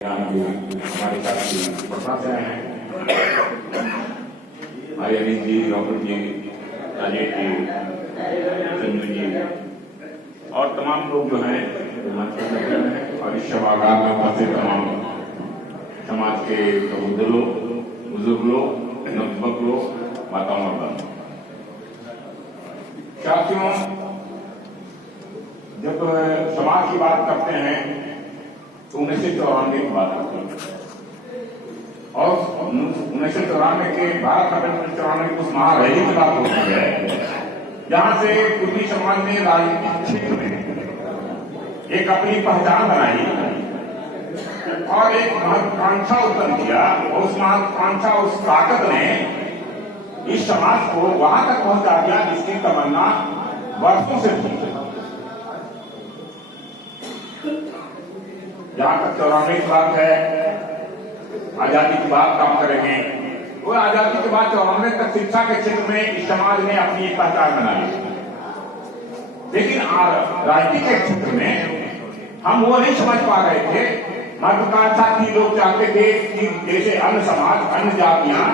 हमारे साथ पटना से आए हैं हमारे अनिल जी, डॉक्टर जी, राजेश जी, चंद्र जी और तमाम लोग जो हैं मंच पर बैठे हुए हैं और इस सभागार में उपस्थित तमाम समाज के प्रबुद्ध लोग, बुजुर्ग लोग, नवयुवक लोग, माताओं और बहनों। साथियों, जब समाज की बात करते हैं तो 1994 की बात करते हैं और 1994 के 12 फरवरी 1994 की उस महारैली की बात होती है जहां से कुर्मी समाज ने राजनीतिक क्षेत्र में एक अपनी पहचान बनाई और एक महत्वाकांक्षा उत्पन्न किया और उस महत्वाकांक्षा, उस ताकत ने इस समाज को वहां तक पहुंचा दिया जिसकी तमन्ना वर्षों से थी। जहां तक 94 की बात है, आजादी की बात काम करेंगे, वो आजादी के बाद 94 तक शिक्षा के क्षेत्र में इस समाज ने अपनी एक पहचान बनाई। लेकिन राजनीति के क्षेत्र में हम वो नहीं समझ पा रहे थे। महत्वाकांक्षा थी, लोग चाहते थे कि जैसे अन्य समाज, अन्य जातियां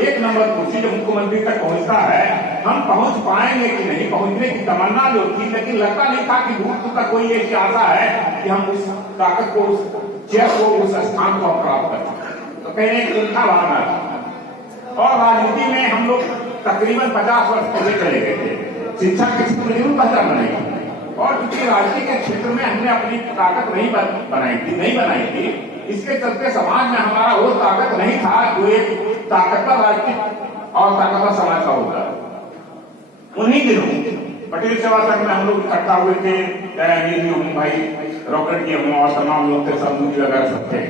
एक नंबर कुर्सी जब मुख्यमंत्री तक पहुंचता है, हम पहुंच पाएंगे कि नहीं, पहुंचने की तमन्ना जो थी, लेकिन लगता नहीं था कि दूर दूर तक कोई ऐसी आशा है कि हम उस ताकत को, उस चेयर को, उस स्थान को प्राप्त करें। तो कहीं एक उल्टा भावना था और राजनीति में हम लोग तकरीबन 50 वर्ष पहले चले गए थे। शिक्षा के क्षेत्र में जरूर पहचान बनाई और क्योंकि राजनीति के क्षेत्र में हमने अपनी ताकत नहीं बनाई थी, इसके चलते समाज में हमारा वो ताकत नहीं था जो एक ताकतवर राजनीतिक और ताकतवर समाज का होता है। उन्हीं दिनों पटेल सेवा संघ में हम लोग इकट्ठा हुए थे, अनिल जी, भाई रॉकेट जी हम और तमाम लोग थे, संधू जी वगैरह सब थे।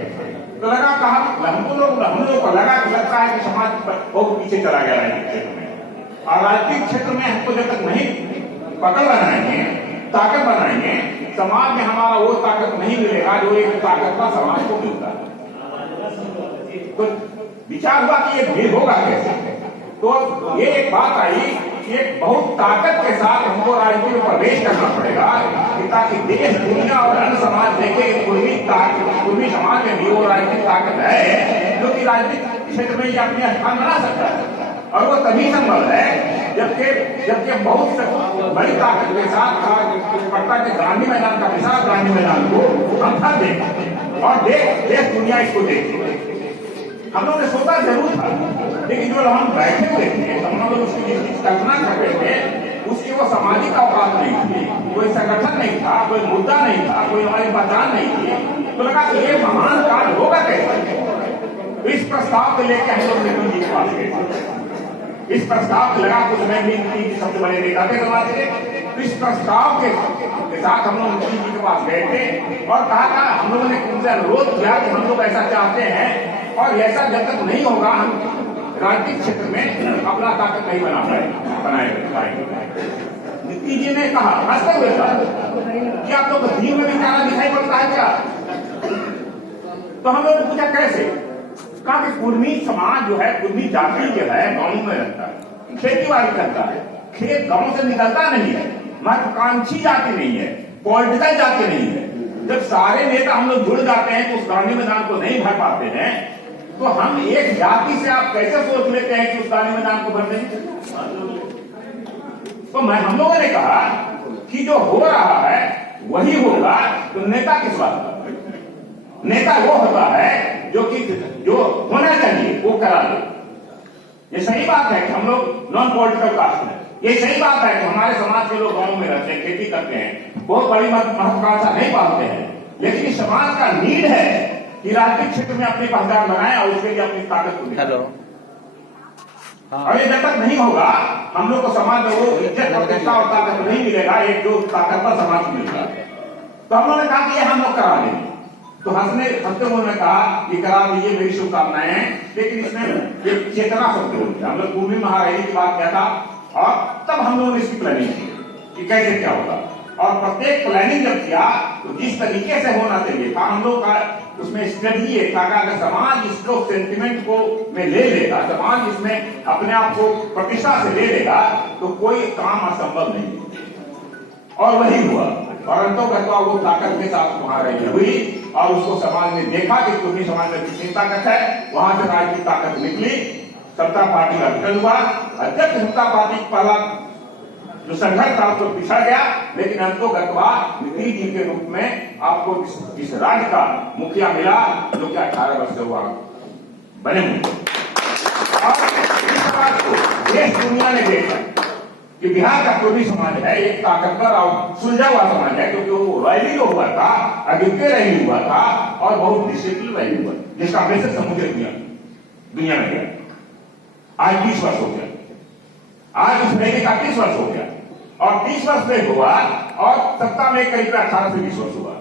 तो लगा कहा हम लोग को लगता है कि समाज बहुत पीछे चला गया राजनीतिक क्षेत्र में और राजनीतिक क्षेत्र में हमको जब तक नहीं पकड़ बनाएंगे, ताकत बनाएंगे, समाज में हमारा वो ताकत नहीं मिलेगा जो एक ताकतवर समाज को मिलता है। तो विचार हुआ कि ये भेद होगा कैसे। तो ये एक बात आई कि एक बहुत ताकत के साथ हमको राजनीति में प्रवेश करना पड़ेगा ताकि देश, दुनिया और अन्य समाज देखे पूर्वी समाज में भी वो राजनीतिक ताकत है जो कि राजनीतिक क्षेत्र में अपने स्थान बना सकता है। और वो तभी संभव है जबकि बहुत बड़ी ताकत के साथ पटना के गांधी मैदान का विशाल गांधी मैदान को हम था देख और देश दुनिया इसको देखे। हम लोग ने सोचा जरूर था, लेकिन जो हम बैठे हुए थे, हम लोग उसकी जिसकी कल्पना कर रहे थे, उसकी वो सामाजिक अवकाश नहीं थी, कोई संगठन नहीं था, कोई मुद्दा नहीं था, कोई हमारी पहचान नहीं थी। तो लगा कि ये महान कार्य होगा कैसे। तो इस प्रस्ताव को लेकर हम लोग नेहरू जी के पास गए। इस प्रस्ताव लगा कुछ मैं भी सबसे बड़े नेता थे समाज के। तो इस प्रस्ताव के साथ हम लोग मुख्यमंत्री जी के पास गए थे और कहा था, हम लोगों ने उनसे अनुरोध किया कि हम लोग ऐसा चाहते हैं और ऐसा जब तक नहीं होगा हम राजनीतिक क्षेत्र में अपना ताकत नहीं बनाए पाएंगे। नीति जी ने कहा, हंसते हुए कहा कि आप लोग धीम में विचारा दिखाई पड़ता है क्या। तो हम लोगों ने पूछा कैसे। कहा कि कुर्मी समाज जो है, कुर्मी जाति जो है गांव में रहता है, खेती बाड़ी करता है, खेत गांव से निकलता नहीं है, महत्वाकांक्षी जाति नहीं है, पॉलिटिकल जाति नहीं है। जब सारे नेता हम लोग जुड़ जाते हैं तो उस गांधी मैदान को नहीं भर पाते हैं, तो हम एक जाति से आप कैसे सोच लेते हैं कि उस गांधी मैदान को भर देंगे। तो हम लोगों ने कहा कि जो हो रहा है वही होगा, तो नेता किस बात का। नेता वो होता है जो होना चाहिए वो करा दे। ये सही बात है कि हम लोग नॉन पॉलिटिकल कास्ट हैं। ये सही बात है कि हमारे समाज के लोग गांव में रहते हैं, खेती करते हैं, बहुत बड़ी महत्वाकांक्षा नहीं पालते हैं, लेकिन इस समाज का नीड है कि राजनीतिक क्षेत्र में अपनी पहचान बनाए और उसके लिए अपनी ताकत को दिखाए। और ये जब तक नहीं होगा हम लोग को समाज में वो इज्जत प्रतिष्ठा और ताकत नहीं मिलेगा, एक जो ताकतवर समाज मिलेगा। तो हम लोगों ने कहा कि ये हम लोग करा देंगे। तो हंसते उन्होंने कहा कि करा दीजिए, मेरी शुभकामनाएं हैं, लेकिन इसमें एक चेतना शब्द हो गया। हम लोग भूमि महारैली की बात किया था और तब हम लोगों ने इसकी प्लानिंग की कि कैसे क्या होगा। और प्रत्येक प्लानिंग जब किया तो जिस तरीके से होना चाहिए था, हम लोग का उसमें स्ट्रेटजी एक था कि अगर समाज इसको सेंटिमेंट को में ले लेगा, समाज इसमें अपने आप को प्रतिष्ठा से ले लेगा, तो कोई काम असंभव नहीं। और वही हुआ। परंतु वो ताकत के साथ वहां रही हुई और उसको समाज ने देखा कि कुर्मी समाज में कितनी ताकत है, वहां से राजनीतिक ताकत निकली, समता पार्टी का गठन हुआ। अध्यक्ष समता पार्टी पहला जो संघर्ष था उसको पिछड़ गया, लेकिन अंतोगतवा नीतीश जी के रूप में आपको इस राज्य का मुखिया मिला, जो कि 18 वर्ष से हुआ बने हुए। और इस बात को देश दुनिया ने देखा कि बिहार का कोई भी समाज है एक ताकतवर और सुलझा हुआ समाज है, क्योंकि वो रैली जो हुआ था, अद्वितीय रैली हुआ था और बहुत डिसिप्लिन रैली हुआ, जिसका मैसेज समूचे दुनिया में गया। आज 20 वर्ष हो गया, आज उस रैली का 30 वर्ष हो गया और 30 वर्ष में हुआ और सत्ता में करीब 18 से 20 वर्ष हुआ।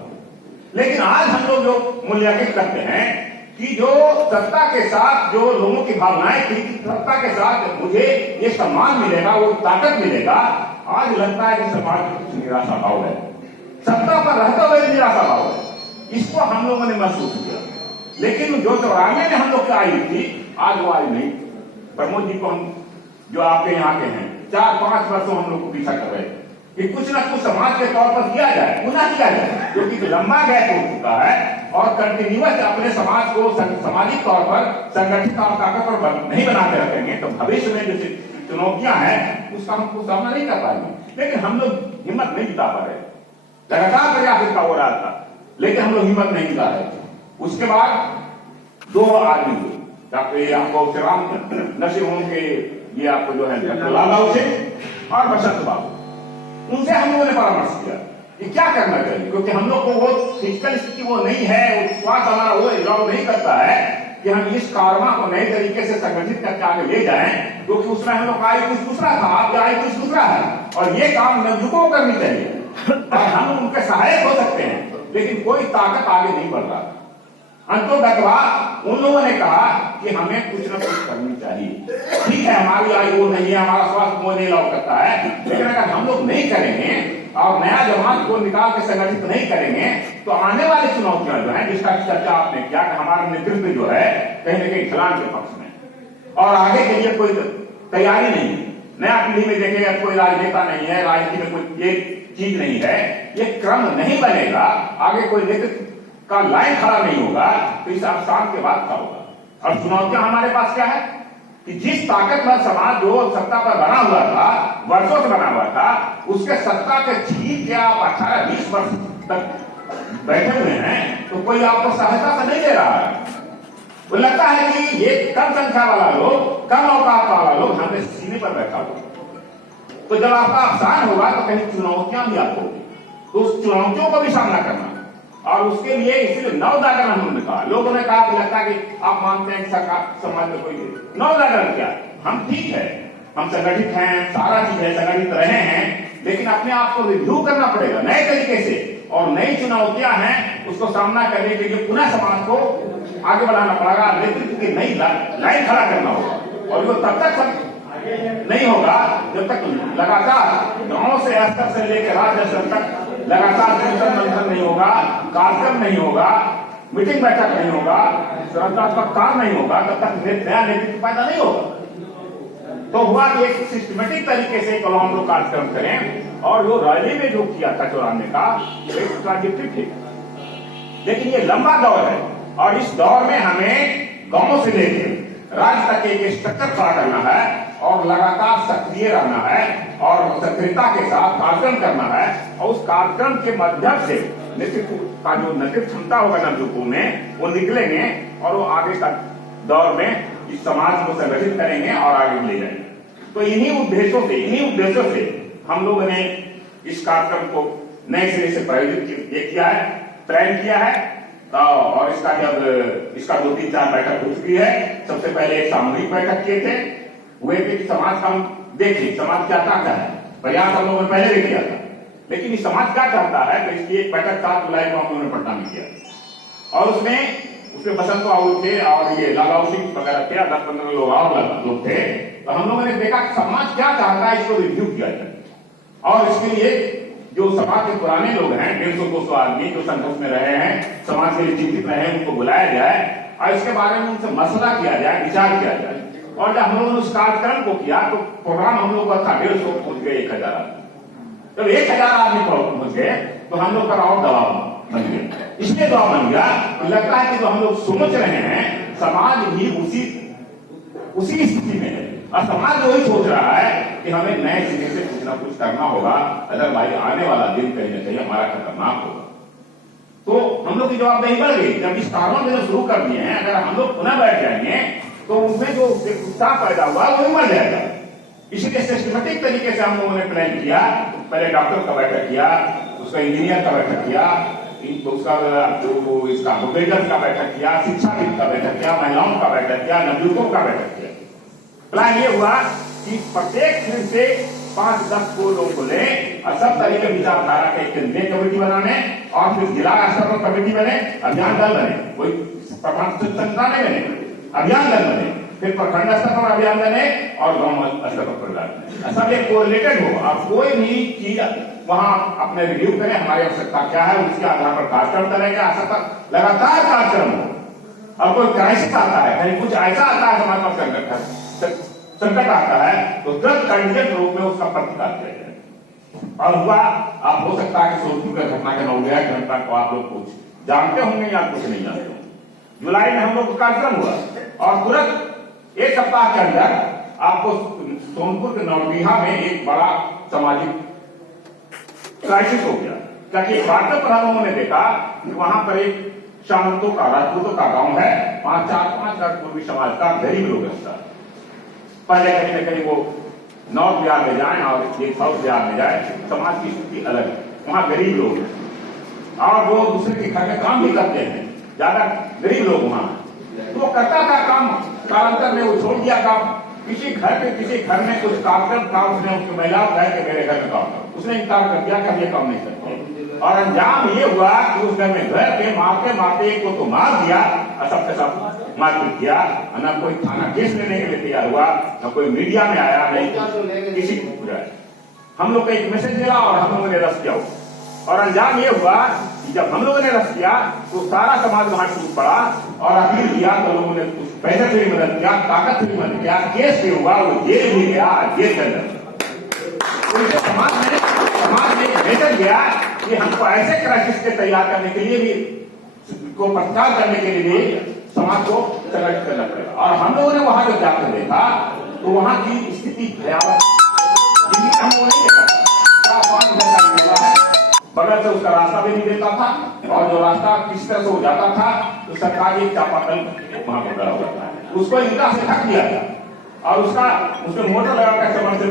लेकिन आज हम लोग जो मूल्यांकित करते हैं कि जो सत्ता के साथ जो लोगों की भावनाएं थी, सत्ता के साथ मुझे ये सम्मान मिलेगा, वो ताकत मिलेगा, आज लगता है कि समाज में कुछ निराशा भाव है, सत्ता पर रहते हुए निराशा भाव है। इसको हम लोगों ने महसूस किया। लेकिन जो 94 में हम लोग की आयु थी, आज वो आयु नहीं। प्रमोद जी को हम जो आपके यहाँ के हैं 4-5 वर्षों हम लोग को पीछा कर रहे थे कि कुछ ना कुछ समाज के तौर पर किया जाए, पुनः किया जाए, क्योंकि लंबा गैप हो चुका है और कंटिन्यूअस अपने समाज को सामाजिक तौर पर संगठित और ताकतवर नहीं बनाते रखेंगे तो भविष्य में जो चुनौतियां हैं उसका हमको सामना नहीं कर पाएंगे। लेकिन हम लोग हिम्मत नहीं जुटा पा रहे, लगातार प्रयास इसका हो रहा था, लेकिन हम लोग हिम्मत नहीं जुटा रहे थे। उसके बाद 2 आदमी हुए, डॉक्टर आपको श्रीराम नरसिंह होम के ये आपको जो है लाला हुसैन और बसंत बाबू, उनसे हम लोगों ने परामर्श किया कि क्या करना चाहिए, क्योंकि हम लोग को वो फिजिकल स्थिति वो नहीं है, वो स्वास्थ्य हमारा वो अलाउ नहीं करता है कि हम इस कारमा को नए तरीके से संगठित करके आगे ले जाएं, क्योंकि उसमें हम लोग का आयु कुछ दूसरा था, आपकी आयु कुछ दूसरा है और ये काम नवयुवकों को करनी चाहिए और हम उनके सहायक हो सकते हैं, लेकिन कोई ताकत आगे नहीं बढ़ रहा। अंतोगतवा उन लोगों ने कहा कि हमें कुछ न कुछ करनी चाहिए। ठीक है, हमारी आयु वो नहीं है, हमारा स्वास्थ्य वो नहीं अलाउ करता है, लेकिन अगर हम लोग नहीं करेंगे और नया जमात को निकाल के संगठित नहीं करेंगे तो आने वाली चुनौतियां जो है, जिसका चर्चा आपने किया कि हमारा नेतृत्व जो है कहीं न कहीं ढलान के पक्ष में और आगे के लिए कोई तैयारी नहीं है। नया पीढ़ी में देखेगा कोई राजनेता नहीं है, राजनीति में कोई ये चीज नहीं है, ये क्रम नहीं बनेगा, आगे कोई नेतृत्व का लाइन खड़ा नहीं होगा तो इस अवसान के बाद क्या होगा। और चुनौतियां हमारे पास क्या है कि जिस ताकतवर समाज जो सत्ता पर बना हुआ था, वर्षों से बना हुआ था, उसके सत्ता के छीन के आप 18-20 वर्ष तक बैठे हुए हैं तो कोई आपको सहायता से नहीं दे रहा है। वो लगता है कि ये कम संख्या वाला लोग, कम औकात वाला लोग हमें सीने पर बैठा हुआ। तो जब आपका अवसान होगा तो कहीं चुनौतियां भी आपको होगी, तो उस चुनौतियों को भी सामना करना और उसके लिए इसलिए नवजागरण हमने कहा। लोगों ने कहा कि लगता है कि आप मानते हैं कि सरकार समाज में कोई नवजागरण क्या, हम ठीक है, हम संगठित हैं, सारा चीज है, संगठित रहे हैं, लेकिन अपने आप को रिव्यू करना पड़ेगा नए तरीके से और नई चुनौतियां हैं उसको सामना करने के लिए पुनः समाज को आगे बढ़ाना पड़ेगा, नेतृत्व की नई लाइन खड़ा करना होगा। और वो तब तक नहीं होगा जब तक लगातार गांव से स्तर से लेकर राज्य स्तर तक लगातार चिंतन मंथन नहीं होगा, कार्यक्रम नहीं होगा, मीटिंग बैठक नहीं होगा, संरचनात्मक काम नहीं होगा, तब तक नया नेतृत्व पैदा नहीं होगा। तो हुआ कि एक सिस्टमेटिक तरीके से कल हम लोग कार्यक्रम करें और वो रैली में जो किया था 94 का एक ट्रांजिटिव थे, लेकिन ये लंबा दौर है और इस दौर में हमें गांव से लेकर राज्य तक एक स्ट्रक्चर खड़ा करना है और लगातार सक्रिय रहना है और सक्रियता के साथ कार्यक्रम करना है और उस कार्यक्रम के माध्यम से नेतृत्व का जो नेतृत्व क्षमता होगा नवयुवकों में वो निकलेंगे और वो आगे का दौर में इस समाज को संगठित करेंगे और आगे ले जाएंगे। तो इन्हीं उद्देश्यों से हम लोगों ने इस कार्यक्रम को नए सिरे से प्रायोजित किया है, प्लान किया है और इसका जब इसका 2-3-4 बैठक हो चुकी है। सबसे पहले एक सामूहिक बैठक किए थे, हुए थे कि समाज का हम देखें समाज क्या चाहता है, प्रयास हम लोगों ने पहले भी किया था, लेकिन इस समाज क्या चाहता है तो इसकी एक बैठक 7 जुलाई को हम लोगों ने पटना में किया और उसमें बसंत बाबू थे और ये लाला सिंह वगैरह थे, 10-15 लोग और लोग थे। तो हम लोगों ने देखा कि समाज क्या चाहता है, इसको रिव्यू किया जाए और इसके लिए जो समाज के पुराने लोग हैं 150-200 आदमी जो संघर्ष में रहे हैं, समाज के लिए चिंतित रहे हैं, उनको बुलाया जाए और इसके बारे में उनसे मसला किया जाए, विचार किया जाए। और जब हम लोगों ने उस कार्यक्रम को किया तो प्रोग्राम हम लोग का था 150 पहुंच गए 1000 आदमी। जब 1000 आदमी पहुंच गए तो हम लोग का और दबाव बन गया इसलिए तो बन गया। लगता है कि जो हम लोग सोच रहे हैं समाज भी उसी स्थिति में है, और समाज वही सोच रहा है कि हमें नए सिरे से कुछ ना कुछ करना होगा, अदरवाइज आने वाला दिन कहीं ना कहीं हमारा खतरनाक होगा। तो हम लोग की जवाबदेही बढ़ गई। जब इस कानून में शुरू कर दिए हैं, अगर हम लोग पुनः बैठ जाएंगे तो उनमें जो उत्साह पैदा हुआ वो मर जाएगा। इसलिए सिस्टमेटिक तरीके से हम लोगों ने प्लान किया। पहले डॉक्टर का बैठक किया, उसका इंजीनियर का बैठक किया, उसका जो इसका वोकेशनल का बैठक किया, शिक्षाविद का बैठक किया, महिलाओं का बैठक किया, नवयुवकों का बैठक किया। प्लान ये हुआ कि प्रत्येक फिर से 5-10 को लोग को ले और सब तरह के विचारधारा के केंद्रीय कमेटी बनाने, और फिर जिला स्तर पर कमेटी बने, अभियान दल बने, कोई प्रखंड संस्था नहीं बने, अभियान दल बने, फिर प्रखंड स्तर पर अभियान बने और गांव स्तर पर प्रदान, सब एक कोरिलेटेड हो। आप कोई भी चीज वहां अपने रिव्यू करें, हमारी आवश्यकता क्या है, उसके आधार पर कार्यक्रम करेंगे। लगातार कार्यक्रम हो। और कोई क्राइसिस आता है, कहीं कुछ ऐसा आता है हमारे पास संकट आता है, तो तुरंत कंटीजेंट रूप में उसका प्रतिकार किया जाए। और हुआ, आप हो सकता है कि सोनपुर की घटना के 9 घंटा को आप लोग कुछ जानते होंगे या कुछ नहीं जानते होंगे। जुलाई में हम लोग का कार्यक्रम हुआ और तुरंत 1 सप्ताह के अंदर आपको सोनपुर के नौडीहा में एक बड़ा सामाजिक क्राइसिस हो गया। क्योंकि वार्ता पर हम लोगों ने देखा कि वहां पर एक सामंतों का, राजपूतों का गांव है, वहां 4-5 लाख पूर्वी समाज का गरीब लोग रहता है। पहले कहीं ना कहीं वो नॉर्थ बिहार में जाए और ये साउथ बिहार में जाए, समाज की स्थिति अलग है। वहां गरीब लोग हैं और वो दूसरे के घर में काम भी करते हैं, ज्यादा गरीब लोग वहां। तो वो करता था काम, कालांतर में वो छोड़ दिया काम। किसी घर में कुछ कार्यक्रम था, उसने उसकी महिला कहा कि मेरे घर में काम करो, उसने इनकार कर दिया कि हम ये काम नहीं करते। और अंजाम ये हुआ कि उस घर में घर के मारते मारते एक को तो मार दिया और सबके सब मारपीट किया। न कोई थाना केस लेने के लिए तैयार हुआ, न कोई मीडिया में आया, नहीं किसी को पूछा। हम लोग का एक मैसेज मिला और हम लोगों ने रस किया। और अंजाम ये हुआ कि जब हम लोगों ने रस किया तो सारा समाज वहां टूट पड़ा और अपील किया तो लोगों ने कुछ पैसे से भी मदद किया, ताकत से भी मदद किया, केस भी हुआ, वो जेल भी गया, जेल के अंदर समाज में मैसेज गया कि हमको ऐसे क्राइसिस के तैयार करने के लिए भी, को प्रचार करने के लिए भी समाज को संगठित करना पड़ेगा। और हम लोगों ने वहां जब जाकर देखा तो वहां की स्थिति भयावह, हम लोगों ने देखा बगल से उसका रास्ता भी नहीं देता था, और जो रास्ता किस तरह से हो जाता था तो सरकारी चापाकल वहां पर खड़ा हुआ था, उसको ईंटा से ढक दिया था और उसमें मोटर लगाकर समझ से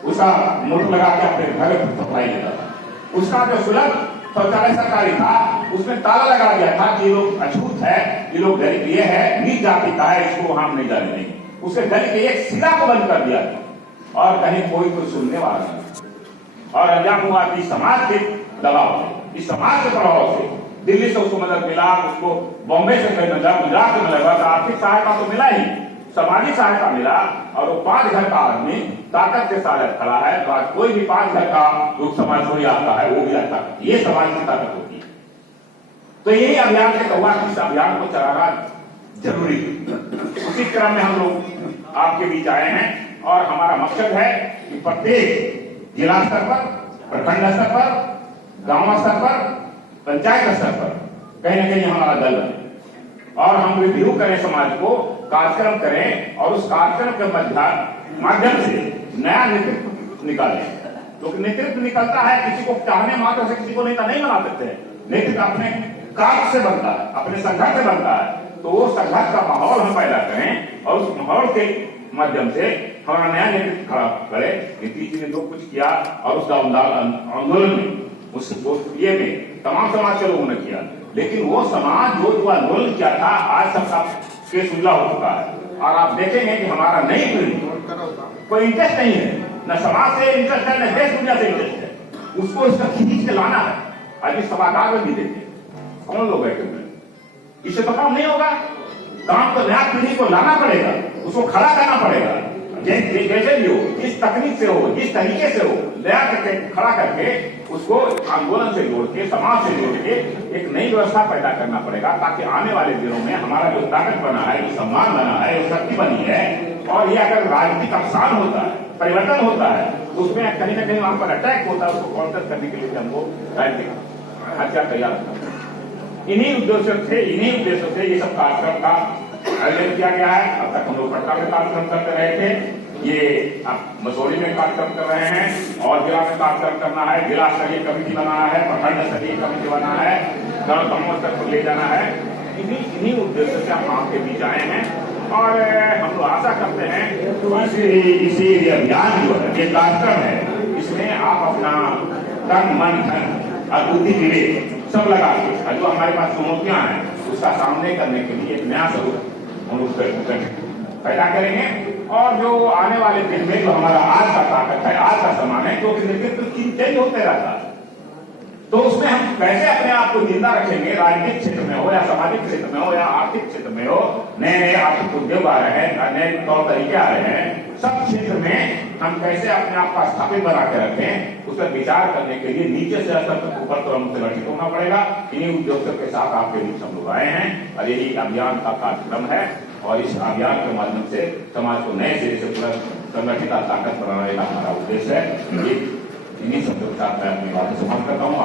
उसका मोटर लगा के अपने घर में सप्लाई देता था। उसका जो सुलभ शौचालय सरकारी था उसमें ताला लगा दिया था कि ये लोग अछूत है, ये लोग गरीब ये है, नीच जाति का है, इसको हम नहीं जाने देंगे। उसके गली के एक सिला को बंद कर दिया और कहीं कोई सुनने वाला नहीं। और अंजाम हुआ कि समाज के दबाव से, इस समाज के प्रभाव से दिल्ली से उसको मदद मिला, उसको बॉम्बे से कहीं मदद, गुजरात से मदद, आर्थिक सहायता तो मिला ही, सामाजिक सहायता मिला। और वो 5 घर का आदमी ताकत के साथ खड़ा है। तो आज कोई भी 5 घर का जो समाज छोड़ी आता है वो भी आता है, ये समाज की ताकत होती है। तो यही अभियान से हुआ कि इस अभियान को चलाना जरूरी है। उसी क्रम में हम लोग आपके बीच आए हैं और हमारा मकसद है कि प्रत्येक जिला स्तर पर, प्रखंड स्तर पर, गांव स्तर पर, पंचायत स्तर पर कहीं ना कहीं हमारा दल है और हम रिव्यू करें, समाज को कार्यक्रम करें और उस कार्यक्रम के माध्यम से नया नेतृत्व निकालें। तो नेतृत्व निकलता है किसी को चाहने मात्र से किसी को नेता नहीं बना सकते हैं। नेतृत्व अपने काम से बनता है, अपने संघर्ष से बनता है। तो वो संघर्ष का माहौल हम पैदा करें और उस माहौल के माध्यम से हमारा नया नेतृत्व खड़ा करे। नीतीश जी ने जो कुछ किया और उसका आंदोलन में, उस ये में तमाम समाज के लोगों ने किया, लेकिन वो समाज जो आंदोलन किया था आज सबका केस उजला हो चुका है। और आप देखेंगे कि हमारा नई पीढ़ी कोई इंटरेस्ट नहीं है, न समाज से इंटरेस्ट है, न देश दुनिया से इंटरेस्ट है। उसको इसका खींच के लाना है। आज इस सभागार में भी देखें कौन लोग बैठे हुए, इससे तो काम नहीं होगा। काम तो नया पीढ़ी को लाना पड़ेगा, उसको खड़ा करना पड़ेगा, जैसे भी हो, जिस तकनीक से हो, जिस तरीके से हो, नया करके खड़ा करके उसको आंदोलन से जोड़ के, समाज से जोड़ के एक नई व्यवस्था पैदा करना पड़ेगा, ताकि आने वाले दिनों में हमारा जो ताकत बना है, जो सम्मान बना है, जो शक्ति बनी है, और ये अगर राजनीतिक अवसान होता है, परिवर्तन होता है, तो उसमें कहीं ना कहीं वहां पर अटैक होता है, उसको काउंटर करने के लिए हमको राजनीतिक हथियार तैयार होता है। इन्हीं उद्देश्यों से ये सब कार्यक्रम का आयोजन किया गया है। अब तक हम लोग पटना में कार्यक्रम करते रहे थे, ये अब मसूरी में कार्यक्रम कर रहे हैं और जिला में कार्यक्रम करना है। जिला स्तरीय कमेटी बनाना है, प्रखंड स्तरीय कमेटी बनाना है, गणतंत्र तक को ले जाना है। इन्हीं उद्देश्य से हम आपके बीच आए हैं और हम लोग आशा करते हैं इसी अभियान जो है, ये कार्यक्रम है, इसमें आप अपना तन मन धन और बुद्धि विवेक सब लगा के जो हमारे पास चुनौतियां हैं उसका सामने करने के लिए एक नया स्वरूप हम लोग पैदा करेंगे। और जो आने वाले दिन में जो हमारा आज का ताकत है, आज का सम्मान है, जो नेतृत्व चेंज होते रहता है, तो उसमें हम कैसे अपने आप को जिंदा रखेंगे। राजनीतिक क्षेत्र में हो या सामाजिक क्षेत्र में हो या आर्थिक क्षेत्र में हो, नए नए आर्थिक उद्योग आ रहे हैं, नए तौर तरीके आ रहे हैं, सब क्षेत्र में हम कैसे अपने आप को स्थापित बना के रखें, उस पर विचार करने के लिए नीचे से स्तर तक ऊपर तो हमसे संगठित होना पड़ेगा। इन्हीं उद्योगों के साथ आपके बीच हम लोग आए हैं और यही अभियान का कार्यक्रम है और इस अभियान के माध्यम से समाज को नए सिरे से पूरा संगठित और ताकत बनाने का हमारा उद्देश्य है। इन्हीं शब्दों के साथ मैं अपनी बातें समाप्त करता हूँ।